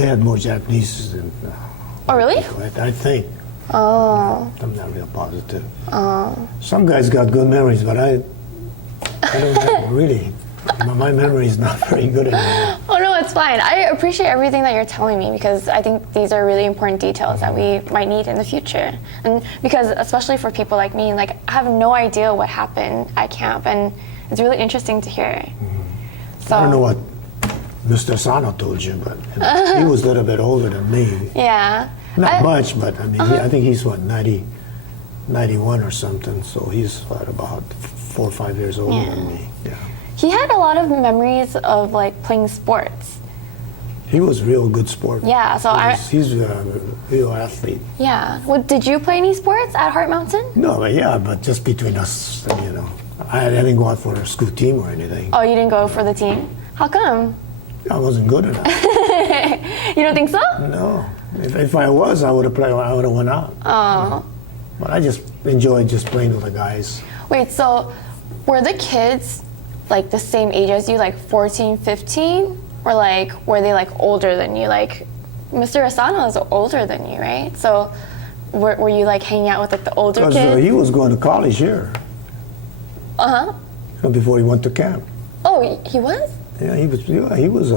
They had more Japanese than Oh, really? I think. Oh. I'm not real positive. Some guys got good memories, but I don't have really. My memory is not very good anymore. Oh, no, it's fine. I appreciate everything that you're telling me because I think these are really important details that we might need in the future. And because especially for people like me, like I have no idea what happened at camp, and it's really interesting to hear. So, I don't know what Mr. Sano told you, but he was a little bit older than me. Yeah. Not much, but I mean, I think he's what, 91 or something, so he's what, about 4 or 5 years older than me. Yeah. He had a lot of memories of like playing sports. He was real good sport. Yeah, so he's a real athlete. Yeah. Well, did you play any sports at Heart Mountain? No, but just between us, you know. I didn't go out for a school team or anything. Oh, you didn't go for the team? How come? I wasn't good enough. You don't think so? No. If I was, I would have played. I would have went out. Oh. But I just enjoyed just playing with the guys. Wait, so were the kids like the same age as you, like 14, 15? Or like, were they like older than you? Like, Mr. Asano is older than you, right? So were you like hanging out with like the older kids? He was going to college here. Uh-huh. Before he went to camp. Oh, he was? Yeah, he was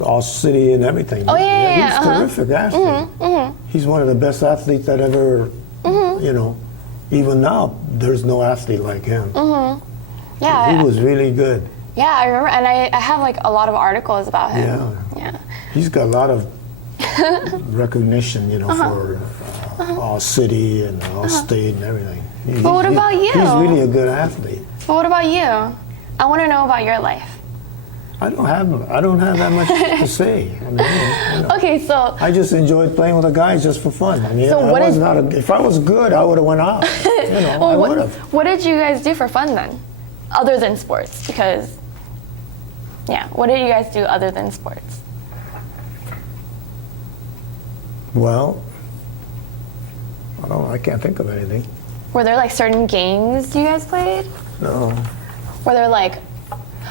all city and everything. Oh, yeah. He's a terrific athlete. He's one of the best athletes that ever, you know, even now, there's no athlete like him. Yeah. He was really good. Yeah, I remember, and I have like a lot of articles about him. Yeah. He's got a lot of recognition, you know, for all city and all state and everything. But what about you? He's really a good athlete. But what about you? I want to know about your life. I don't have that much to say. I mean, you know, Okay, so I just enjoyed playing with the guys just for fun. I mean, So what is- if I was good, I would have went out. You know, I would have. what did you guys do for fun then, other than sports? Because, yeah, what did you guys do other than sports? Well, I can't think of anything. Were there like certain games you guys played? No. Were there like,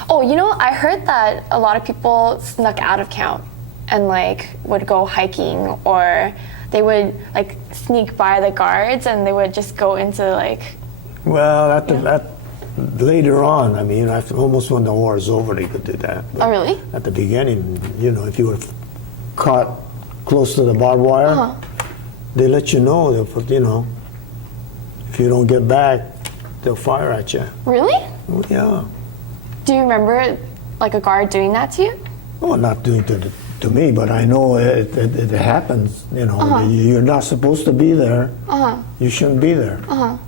oh, you know, I heard that a lot of people snuck out of camp and like would go hiking, or they would like sneak by the guards and they would just go into like. Well, that later on, I mean, almost when the war is over, they could do that. But Oh, really? at the beginning, you know, if you were caught close to the barbed wire, they let you know. They'll put, you know, if you don't get back, they'll fire at you. Really? Yeah. Do you remember like a guard doing that to you? Well, not doing to me, but I know it happens. You know, you're not supposed to be there. You shouldn't be there.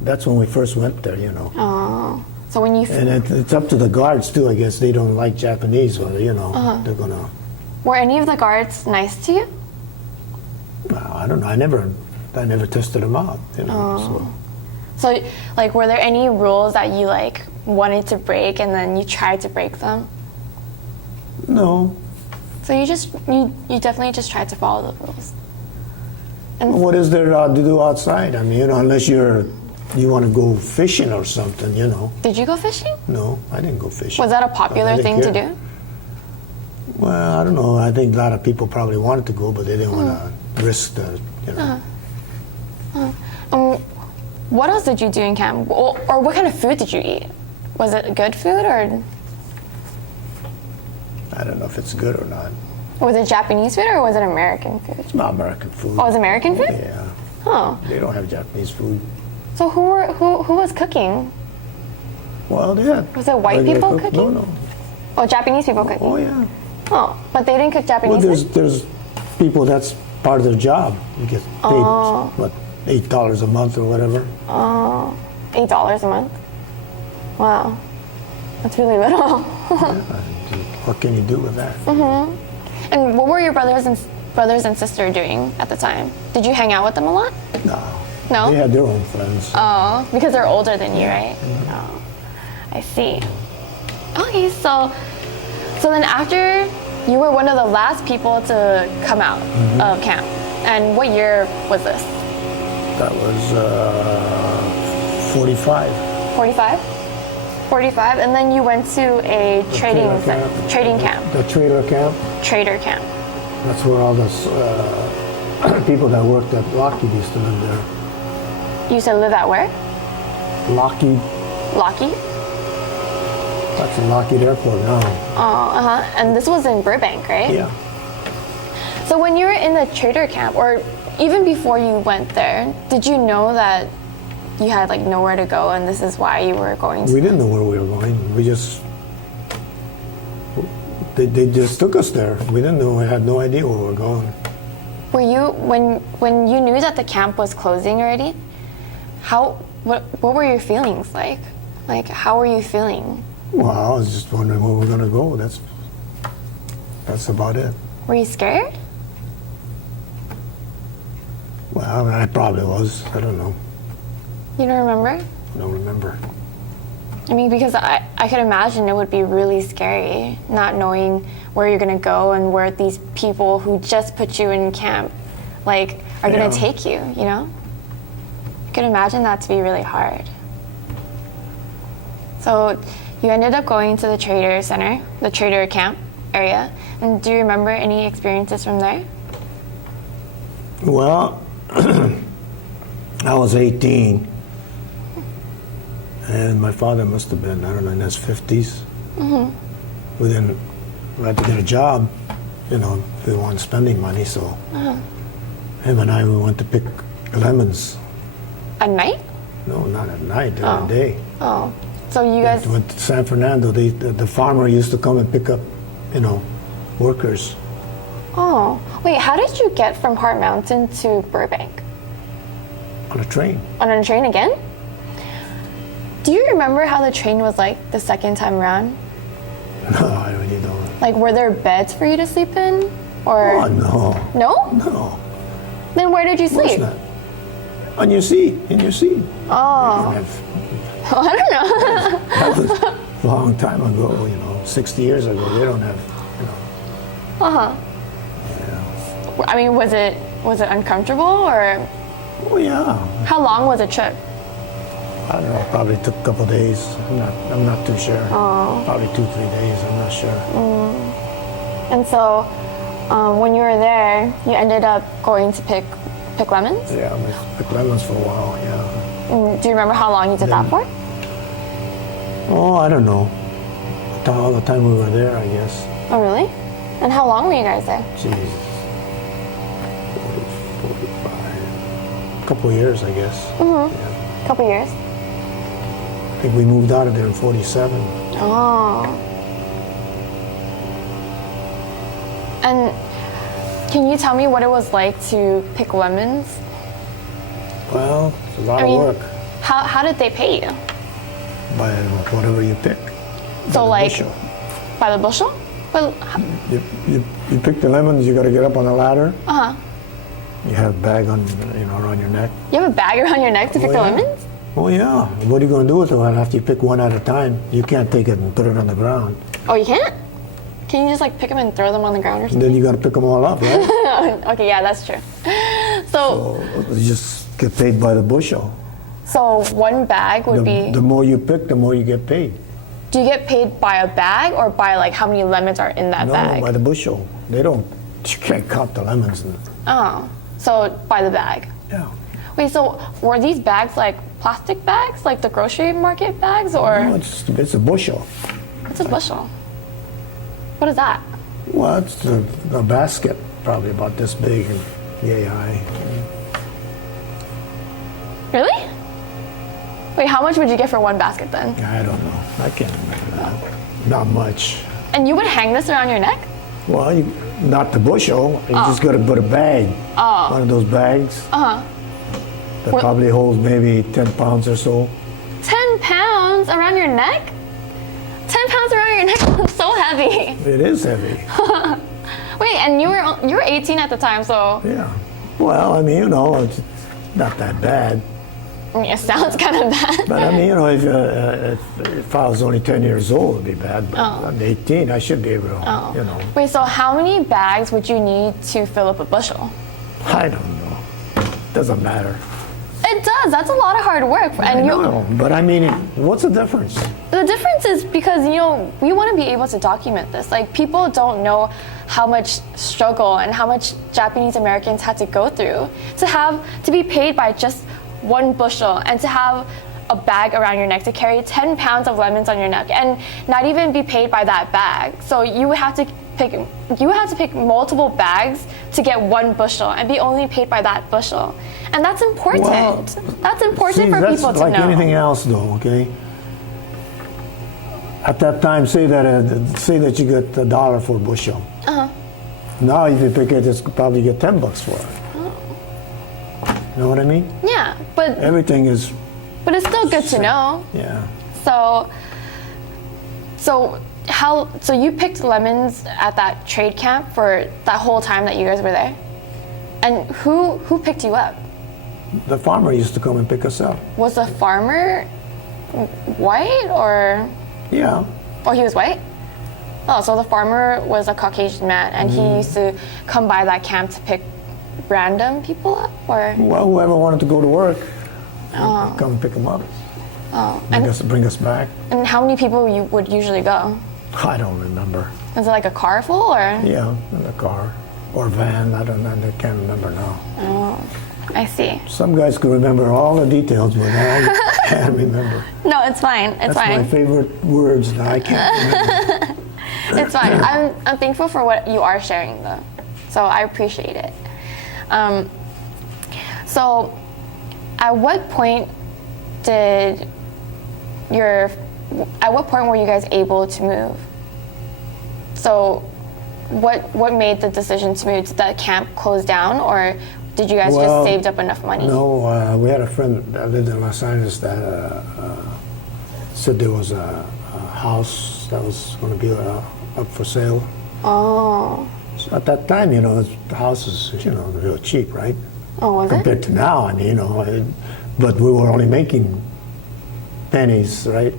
That's when we first went there. You know. Oh, so when you And it's up to the guards too. I guess they don't like Japanese, or you know, they're gonna. were any of the guards nice to you? Well, I don't know. I never tested them out. You know. So, like, were there any rules that you like wanted to break and then you tried to break them? So no. So you definitely just tried to follow the rules. What is there to do outside? I mean, you know, unless you want to go fishing or something, you know. Did you go fishing? No, I didn't go fishing. Was that a popular I didn't thing to care. do? Well, I don't know. I think a lot of people probably wanted to go, but they didn't want to risk the, you know. What else did you do in camp? Or what kind of food did you eat? Was it good food, or I don't know if it's good or not. was it Japanese food, or was it American food? It's not American food. Oh, it was American food? Yeah. Oh. They don't have Japanese food. So who was cooking? Well, they had. Was it white regular people cook- cooking? No, no. Oh, Japanese people cooking. Oh, yeah. Oh, but they didn't cook Japanese Well, food? there's people that's part of their job. You get paid, what, $8 a month or whatever. Oh, $8 a month? Wow. That's really little. What can you do with that? And what were your brothers and sisters doing at the time? Did you hang out with them a lot? No. No? They had their own friends. Oh, because they're older than you, right? Oh, I see. Okay, so then after you were one of the last people to come out of camp, and what year was this? That was 45. 45? 45, and then you went to a trading camp. camp. The trader camp. Trader camp. That's where all the people that worked at Lockheed used to live there. You used to live at where? Lockheed, Lockheed? that's the Lockheed Airport now. Oh, uh-huh. And this was in Burbank, right? Yeah. So when you were in the trader camp, or even before you went there, did you know that you had like nowhere to go and this is why you were going to? We didn't know where we were going. They just took us there. We didn't know. We had no idea where we were going. Were you, when you knew that the camp was closing already, what were your feelings like? Like, how were you feeling? Well, I was just wondering where we're going to go. That's about it. Were you scared? Well, I probably was. I don't know. You don't remember? I don't remember. I mean, because I could imagine it would be really scary not knowing where you're going to go and where these people who just put you in camp, like, are going to Yeah. take you, you know? I could imagine that to be really hard. So you ended up going to the trader center, the trader camp area. And do you remember any experiences from there? Well, I was 18, and my father must have been, I don't know, in his 50s. We had to get a job, you know, if we weren't spending money, so him and I, we went to pick lemons. At night? No, not at night, during the day. Oh. So you guys, We went to San Fernando. The farmer used to come and pick up, you know, workers. oh. Wait, how did you get from Heart Mountain to Burbank? On a train. On a train again? Do you remember how the train was like the second time around? No, I really don't. Like, were there beds for you to sleep in? Or Oh, no. no? No. Then where did you Of course sleep? not. On your seat, in your seat. Oh, Have- I don't know. That was a long time ago, you know, 60 years ago. They don't have, you know. Uh-huh. Yeah. I mean, was it uncomfortable, or Oh, yeah. how long was the trip? I don't know. Probably took a couple days. I'm not too sure. Probably 2-3 days. I'm not sure. And so, when you were there, you ended up going to pick lemons. Yeah, I picked lemons for a while. Yeah. Do you remember how long you did that for? Oh, I don't know. All the time we were there, I guess. Oh, really? And how long were you guys there? Jeez. 45. A couple years, I guess. A couple years. I think we moved out of there in 47. Oh. And can you tell me what it was like to pick lemons? Well, it's a lot I mean, of work. how did they pay you? By whatever you pick. So, By the like, bushel. by the bushel? But, You pick the lemons, you got to get up on a ladder. uh-huh. You have a bag on, you know, around your neck. You have a bag around your neck to pick Oh, the yeah. lemons? Oh yeah. What are you going to do with it after you pick one at a time? You can't take it and put it on the ground. Oh, you can't? Can you just like pick them and throw them on the ground or And something? then you got to pick them all up, right? Okay, yeah, that's true. So, You just get paid by the bushel. so one bag would be. The more you pick, the more you get paid. Do you get paid by a bag or by like how many lemons are in that No, bag? by the bushel. They don't. You can't count the lemons. Oh, so by the bag. Yeah. Wait, so were these bags like plastic bags, like the grocery market bags, or No, it's a bushel. what's a bushel? What is that? Well, it's a basket, probably about this big and yay high. Really? Wait, how much would you get for one basket then? I don't know. I can't remember that. Not much. And you would hang this around your neck? Well, not the bushel. You just got to put a bag. One of those bags. Uh-huh. That What- probably holds maybe 10 pounds or so. 10 pounds around your neck? 10 pounds around your neck? That's so heavy. It is heavy. Wait, and you were 18 at the time, so Yeah. Well, I mean, you know, it's not that bad. I mean, it sounds kind of bad. But I mean, you know, if I was only 10 years old, it'd be bad. But I'm 18. I should be able to, you know. Wait, so how many bags would you need to fill up a bushel? I don't know. Doesn't matter. It does. That's a lot of hard work. And No, but I mean, what's the difference? the difference is because, we want to be able to document this. Like, people don't know how much struggle and how much Japanese Americans had to go through to be paid by just one bushel and to have a bag around your neck, to carry 10 pounds of lemons on your neck and not even be paid by that bag. So you would have to pick multiple bags to get one bushel and be only paid by that bushel. And that's important. Well, that's important See, for that's people to like know. anything else, though. Okay. At that time, say that you get $1 for a bushel. Now, if you pick it, it's probably get $10 for it. You know what I mean? Yeah, but Everything is, it's still good to know. yeah. So you picked lemons at that trade camp for that whole time that you guys were there? And who picked you up? The farmer used to come and pick us up. Was the farmer white or Yeah. he was white? Oh, so the farmer was a Caucasian man and he used to come by that camp to pick random people up, or? Well, whoever wanted to go to work, come pick them up. Oh, Bring us back. and how many people you would usually go? I don't remember. Is it like a car full, or? Yeah, in a car or van. I can't remember now. Oh, I see. Some guys could remember all the details, but I can't remember. No, it's fine. It's That's fine. my favorite words that I can't remember. It's fine. I'm thankful for what you are sharing, though. So I appreciate it. So, at what point were you guys able to move? So, what made the decision to move? Did the camp close down, or did you guys Well, just saved up enough money? No, we had a friend that lived in Los Angeles that said there was a house that was going to be up for sale. Oh. So at that time, the houses, real cheap, right? Oh, was it? Compared to now, I mean, but we were only making pennies, right?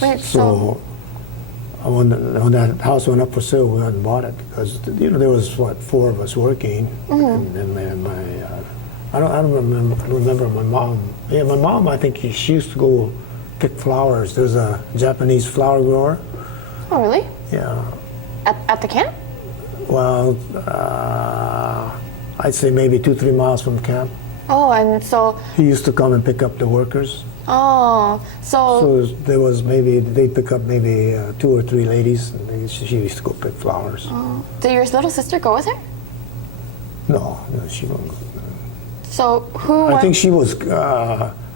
Wait, So when that house went up for sale, we went and bought it because there was 4 of us working, and my I don't remember my mom. Yeah, my mom, I think she used to go pick flowers. There's a Japanese flower grower. Oh, really? Yeah. At the camp? Well, I'd say maybe 2-3 miles from camp. Oh, and so. He used to come and pick up the workers. Oh, So there was they'd pick up maybe 2 or 3 ladies, and she used to go pick flowers. Oh. Did your little sister go with her? No, she wasn't. So who? I think she was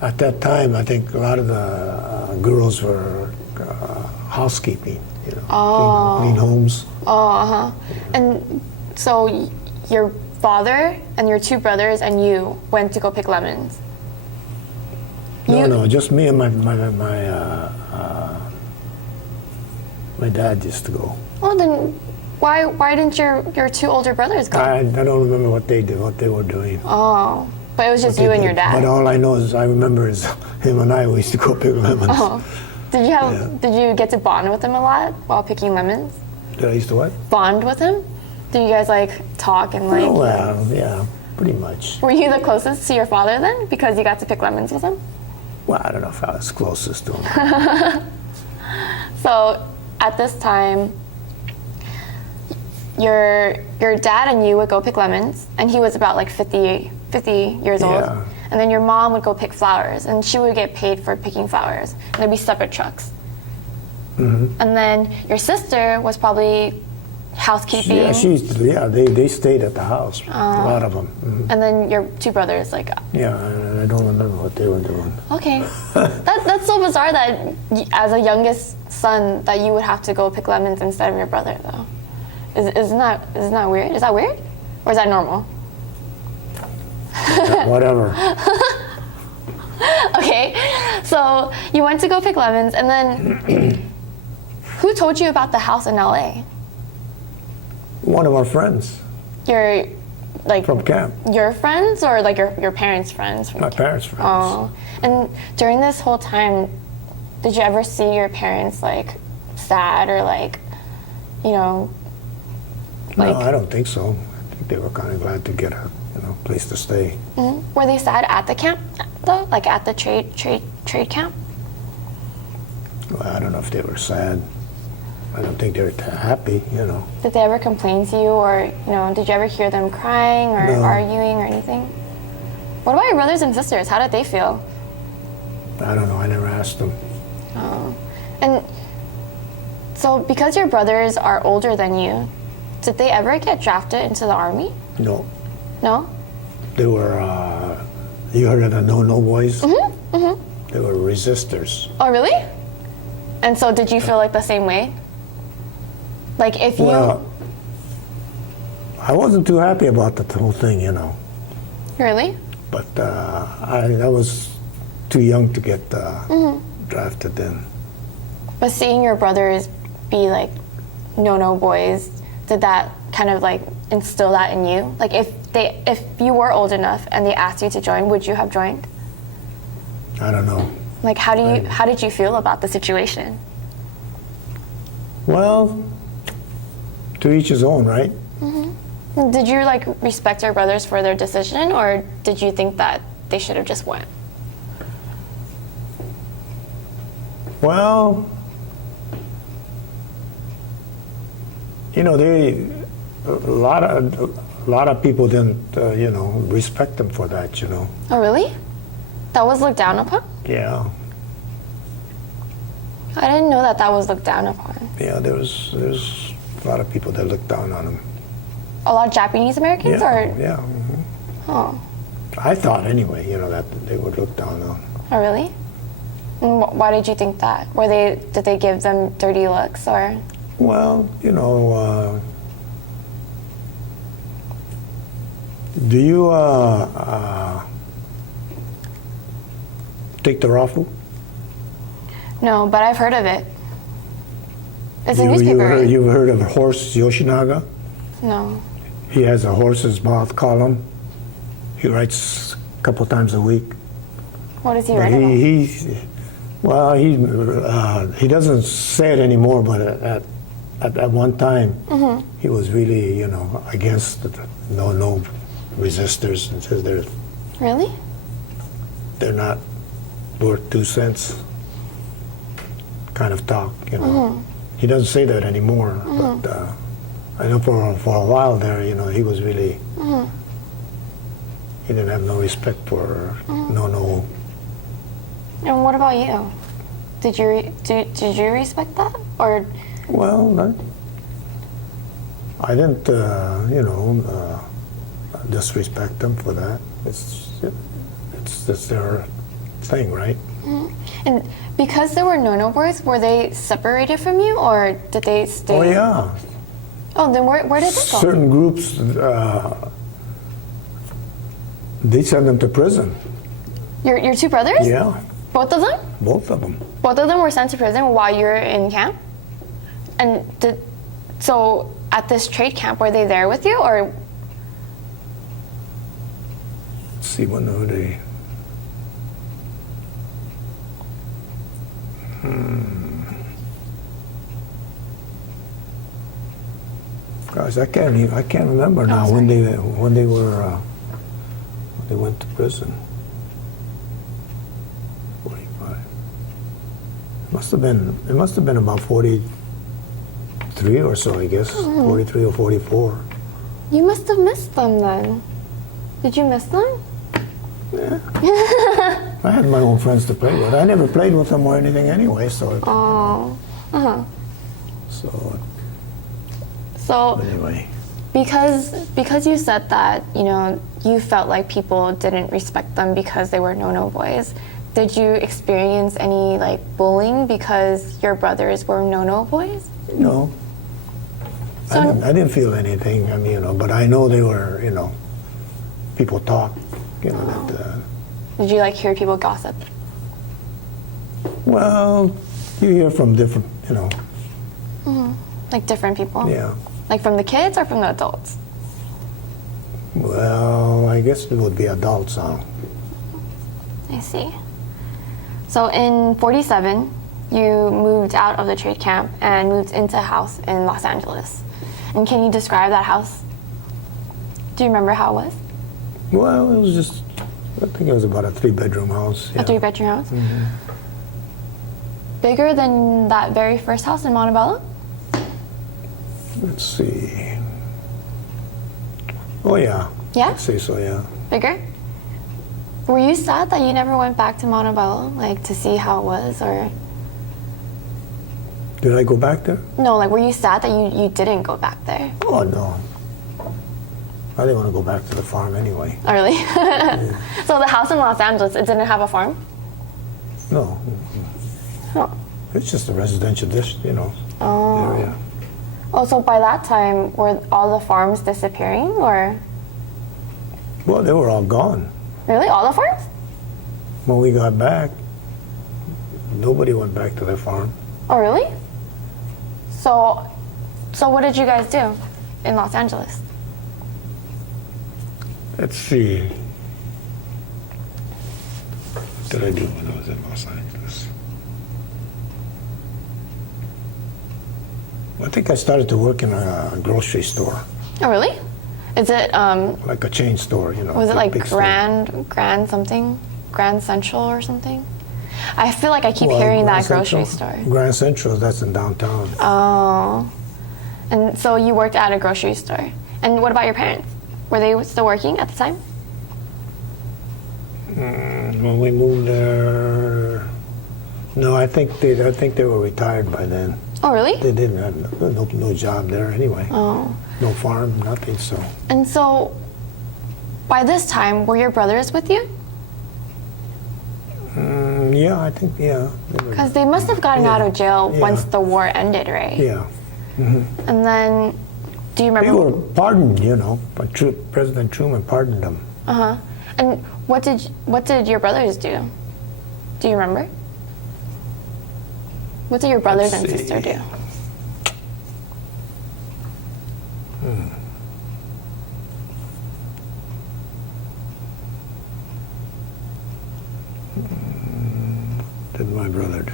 at that time. I think a lot of the girls were housekeeping, clean homes. Oh, And so your father and your 2 brothers and you went to go pick lemons. No, just me and my dad used to go. Well, then why didn't your 2 older brothers go? I don't remember what they were doing. Oh, but it was just you and your dad. But all I know is him and I we used to go pick lemons. Oh. Did you get to bond with him a lot while picking lemons? Did I used to what? Bond with him? Did you guys talk and Oh, well, yeah, pretty much. Were you the closest to your father then because you got to pick lemons with him? Well, I don't know if I was closest to him. So at this time, your dad and you would go pick lemons, and he was about 50 years old. Yeah. And then your mom would go pick flowers, and she would get paid for picking flowers. And there'd be separate trucks. Mm-hmm. And then your sister was probably housekeeping. Yeah, they stayed at the house. A lot of them. Mhm. And then your 2 brothers, Yeah, I don't remember what they were doing. okay. That's so bizarre that as a youngest son that you would have to go pick lemons instead of your brother, though. Isn't that weird? Is that weird? Or is that normal? Whatever. Okay, so you went to go pick lemons, and then who told you about the house in LA? One of our friends Your from camp. your friends, or your parents' friends? From My camp? parents' friends. Oh, and during this whole time, did you ever see your parents sad or No, I don't think so. I think they were kind of glad to get place to stay. Were they sad at the camp, though? Like at the trade camp? Well, I don't know if they were sad. I don't think they were happy. Did they ever complain to you, or did you ever hear them crying or No. arguing or anything? What about your brothers and sisters? How did they feel? I don't know. I never asked them. And so, because your brothers are older than you, did they ever get drafted into the army? No. No? They were, you heard of the No Boys? They were resistors. Oh, really? And so, did you feel like the same way? Like, if you... Well, I wasn't too happy about the whole thing, Really? But I was too young to get drafted in. But seeing your brothers be like no boys, did that kind of like instill that in you? Like if you were old enough and they asked you to join, would you have joined? I don't know. Like how did you feel about the situation? Well, to each his own, right? Did you like respect your brothers for their decision, or did you think that they should have just went? Well, they a lot of people didn't respect them for that. Oh, really? That was looked down upon? Yeah, I didn't know that was looked down upon. yeah. There's a lot of people that looked down on them. A lot of Japanese Americans, Yeah, or yeah. oh, I thought anyway, that they would look down on. oh, really? And why did you think that? Did they give them dirty looks, or? Well, do you take the raffle? No, but I've heard of it. It's a newspaper, right? You've heard of Horst Yoshinaga? No. He has a horse's mouth column. He writes a couple times a week. What does he But write about? he doesn't say it anymore. But at one time, he was really against the no resistors, and says Really? they're not worth 2 cents. Kind of talk, He doesn't say that anymore. But I know for a while there, he was really. He didn't have no respect for no. And what about you? Did you respect that, or? Well, I didn't, disrespect them for that. It's their thing, right? And because there were no boys, were they separated from you, or did they stay? Oh yeah. Oh, then where did they go? Certain groups, they send them to prison. Your two brothers? Yeah, Both of them? both of them. Both of them were sent to prison while you were in camp? And so at this trade camp, were they there with you, or? Let's see, when were they? Guys, I can't remember now sorry. when they went to prison. 45. It must have been about 43 or so, I guess. 43 or 44. You must have missed them then. Did you miss them? Yeah. I had my own friends to play with. I never played with them or anything anyway, so. Oh. So Anyway. because you said that, you felt like people didn't respect them because they were no boys. Did you experience any like bullying because your brothers were no boys? No. So- I didn't feel anything. I mean, but I know they were, people talk, that. Did you like hear people gossip? Well, you hear from different, Like different people? yeah. Like from the kids or from the adults? Well, I guess it would be adults, huh? I see. So in 47, you moved out of the trade camp and moved into a house in Los Angeles. And can you describe that house? Do you remember how it was? Well, it was just, I think it was about a 3-bedroom house. A 3-bedroom house? Bigger than that very first house in Montebello? Let's see. Oh, yeah. Yeah? I'd say so, yeah. Bigger? Were you sad that you never went back to Montebello, like to see how it was, or? Did I go back there? No, like were you sad that you didn't go back there? Oh, no. I didn't want to go back to the farm anyway. Oh, really? So the house in Los Angeles, it didn't have a farm? No. Oh. It's just a residential area. Oh, so by that time, were all the farms disappearing, or? Well, they were all gone. Really? All the farms? When we got back, nobody went back to their farm. Oh, really? So what did you guys do in Los Angeles? Let's see. What did I do when I was in Los Angeles? I think I started to work in a grocery store, Oh, really? Is it, like a chain store, was it like big store. Grand something? Grand Central or something? I feel like I keep Well, hearing Grand that grocery Central- store. Grand Central, that's in downtown. Oh. And so you worked at a grocery store. And what about your parents? Were they still working at the time? When we moved there, no, I think they were retired by then. Oh, really? They didn't have no job there anyway. Oh. No farm, nothing. So And so by this time, were your brothers with you? yeah, I think they were. Because they must have gotten out of jail Yeah. once the war ended, right? Yeah, And then, do you they remember? were pardoned. But President Truman pardoned them. Uh-huh. And what did your brothers do? Do you remember? What did your brothers Let's and see. sister do? What did my brother do?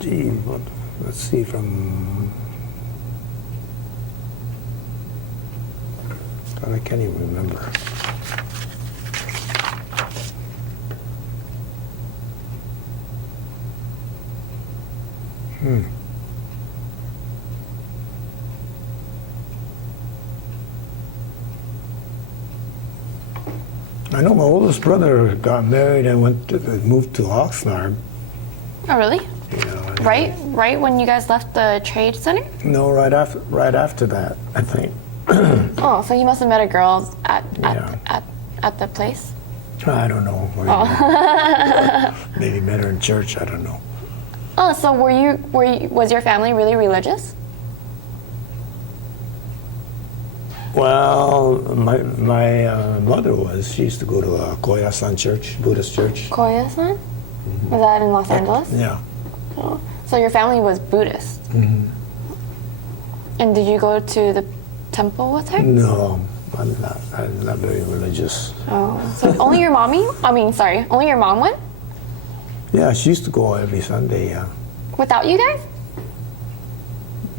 Gee, let's see from. God, I can't even remember. I know my oldest brother got married and moved to Oxnard. Oh, really? And Right when you guys left the trade center? No, right after that, I think. Oh, so you must have met a girl at Yeah. at the place. I don't know. Maybe met her in church. I don't know. Oh, so was your family really religious? Well, my mother was. She used to go to Koyasan Church, Buddhist church. Koyasan? Was that in Los Angeles? Yeah. Oh. So your family was Buddhist. And did you go to the temple with her? No, I'm not. I'm not very religious. Oh, so only your only your mom went Yeah, she used to go every Sunday. Yeah. without you guys?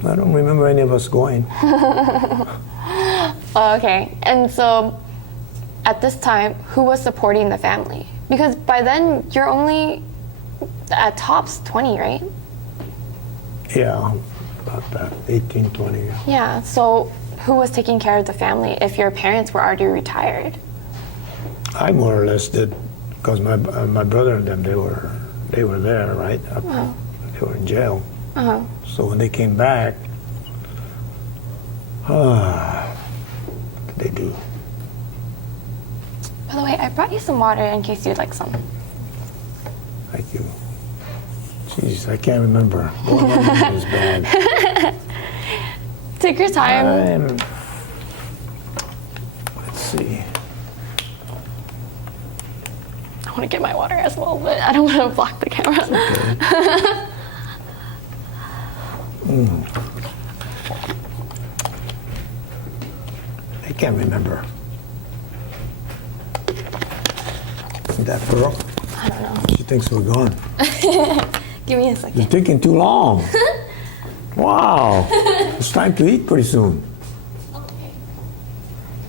I don't remember any of us going. Oh, okay. And so at this time, who was supporting the family? Because by then you're only at tops 20, right? Yeah, about that, 18, 20. Yeah. So who was taking care of the family if your parents were already retired? I more or less did, because my brother and them, they were there, right? They were in jail. Uh-huh. So when they came back, what did they do? By the way, I brought you some water in case you'd like some. Thank you. Jeez, I can't remember. Boy, my memory is bad. Take your time. Let's see. I want to get my water as well, but I don't want to block the camera. I can't remember. That Pearl, I don't know. she thinks we're gone. Give me a You're second. taking too long. Wow. It's time to eat pretty soon. Okay.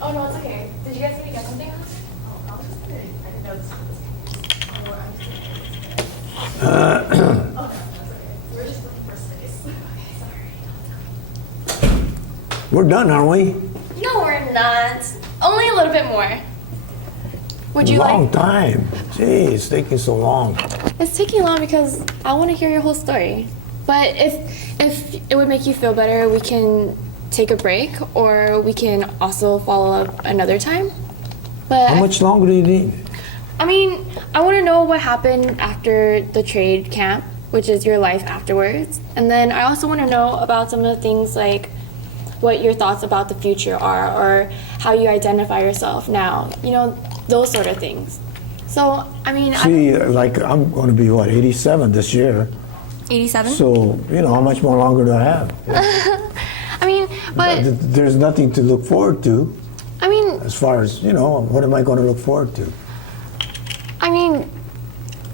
Oh no, it's okay. Did you guys need to get something else? Oh, I was just kidding. I didn't know this was. Oh, no, that's okay. We're just looking for space. Okay, sorry. We're done, aren't we? No, we're not. Only a little bit more. Would you Long like? time. Gee, it's taking so long. It's taking long because I want to hear your whole story. But if it would make you feel better, we can take a break, or we can also follow up another time. But How much longer do you need? I mean, I want to know what happened after the trade camp, which is your life afterwards. And then I also want to know about some of the things like what your thoughts about the future are, or how you identify yourself now. You know, those sort of things. So, I mean, See, like I'm going to be, what, 87 this year. 87? So, how much more longer do I have? I mean, but, There's nothing to look forward to I mean, as far as, what am I going to look forward to? I mean,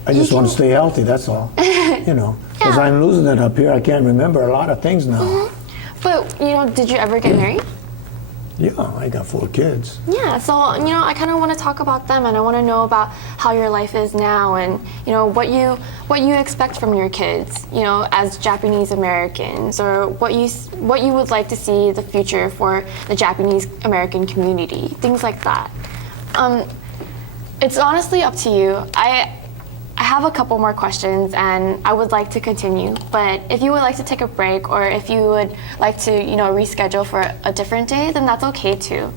I just You want to can- stay healthy, that's all. Because Yeah. I'm losing it up here. I can't remember a lot of things now. but, did you ever get married? Yeah, I got 4 kids. Yeah, so, I kind of want to talk about them, and I want to know about how your life is now, and, what you expect from your kids, as Japanese Americans, or what you would like to see the future for the Japanese American community, things like that. It's honestly up to you. I have a couple more questions, and I would like to continue, but if you would like to take a break, or if you would like to, reschedule for a different day, then that's okay too.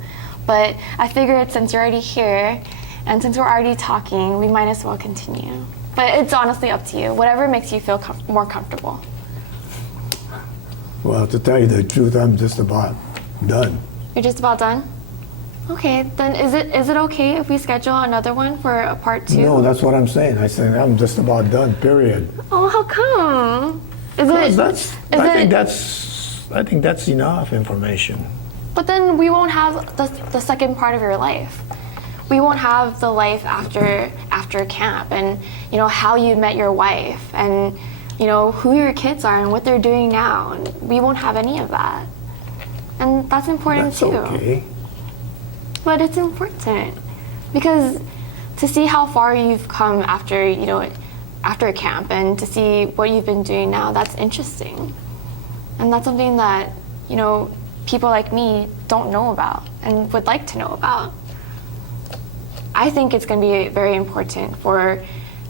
But I figured since you're already here, and since we're already talking, we might as well continue. But it's honestly up to you, whatever makes you feel more comfortable. Well, to tell you the truth, I'm just about done. You're just about done? Okay, then is it okay if we schedule another one for a part 2? No, that's what I'm saying. I said I'm just about done, period. Oh, how come? I think that's enough information. But then we won't have the second part of your life. We won't have the life after camp, and how you met your wife, and who your kids are and what they're doing now. And we won't have any of that, and that's important That's too. okay. But it's important because to see how far you've come after camp, and to see what you've been doing now, that's interesting, and that's something that people like me don't know about and would like to know about. I think it's going to be very important for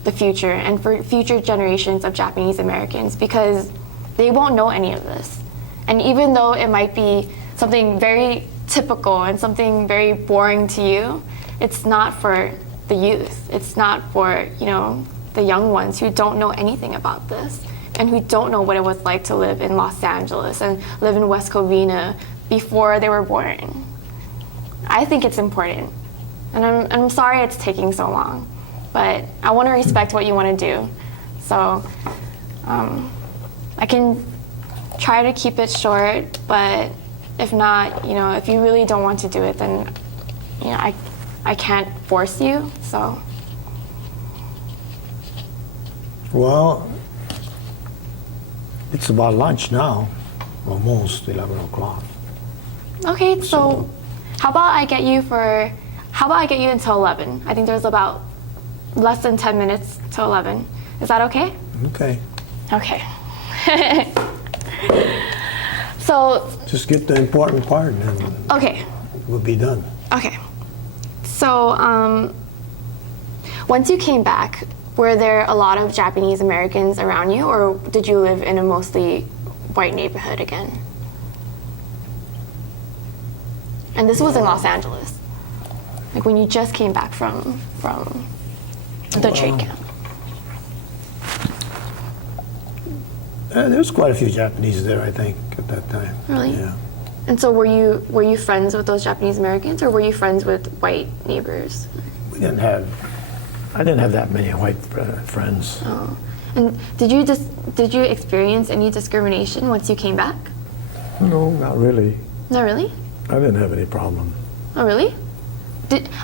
the future and for future generations of Japanese Americans, because they won't know any of this. And even though it might be something very typical and something very boring to you, it's not for the youth. It's not for, the young ones who don't know anything about this and who don't know what it was like to live in Los Angeles and live in West Covina before they were born. I think it's important. And I'm sorry it's taking so long, but I want to respect what you want to do. So I can try to keep it short, but if not, if you really don't want to do it, then I can't force you. So Well, it's about lunch now, almost 11 o'clock. okay, so how about I get you until 11? I think there's about less than 10 minutes to 11. Is that okay? Okay. Okay. So, Just get the important part and then okay. we'll be done. Okay. So, once you came back, were there a lot of Japanese Americans around you, or did you live in a mostly white neighborhood again? And this was in Los Angeles, like when you just came back from the trade camp. There's quite a few Japanese there, I think, at that time. Really? Yeah. And so were you friends with those Japanese Americans, or were you friends with white neighbors? I didn't have that many white friends. Oh. And did you experience any discrimination once you came back? No, not really. No, really? I didn't have any problem. Oh, really?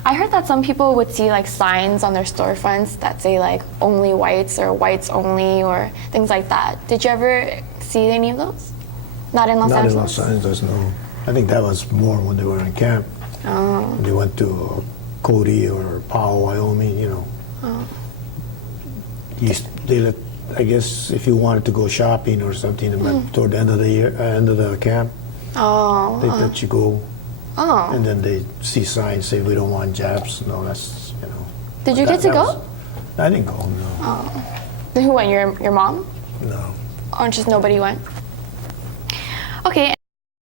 I heard that some people would see like signs on their storefronts that say like only whites or whites only or things like that. Did you ever see any of those? Not in Los Not in Angeles? Los Angeles, no. I think that was more when they were in camp. Oh. When they went to Cody or Powell, Wyoming, you know. Oh. They let, I guess if you wanted to go shopping or something toward the end of the year, end of the camp, Oh. they let you go. Oh. And then they see signs say we don't want Japs. No, that's, you know. Did you That- get to that go? was- I didn't go, no. Who went? Your mom? No. Or just nobody went? Okay.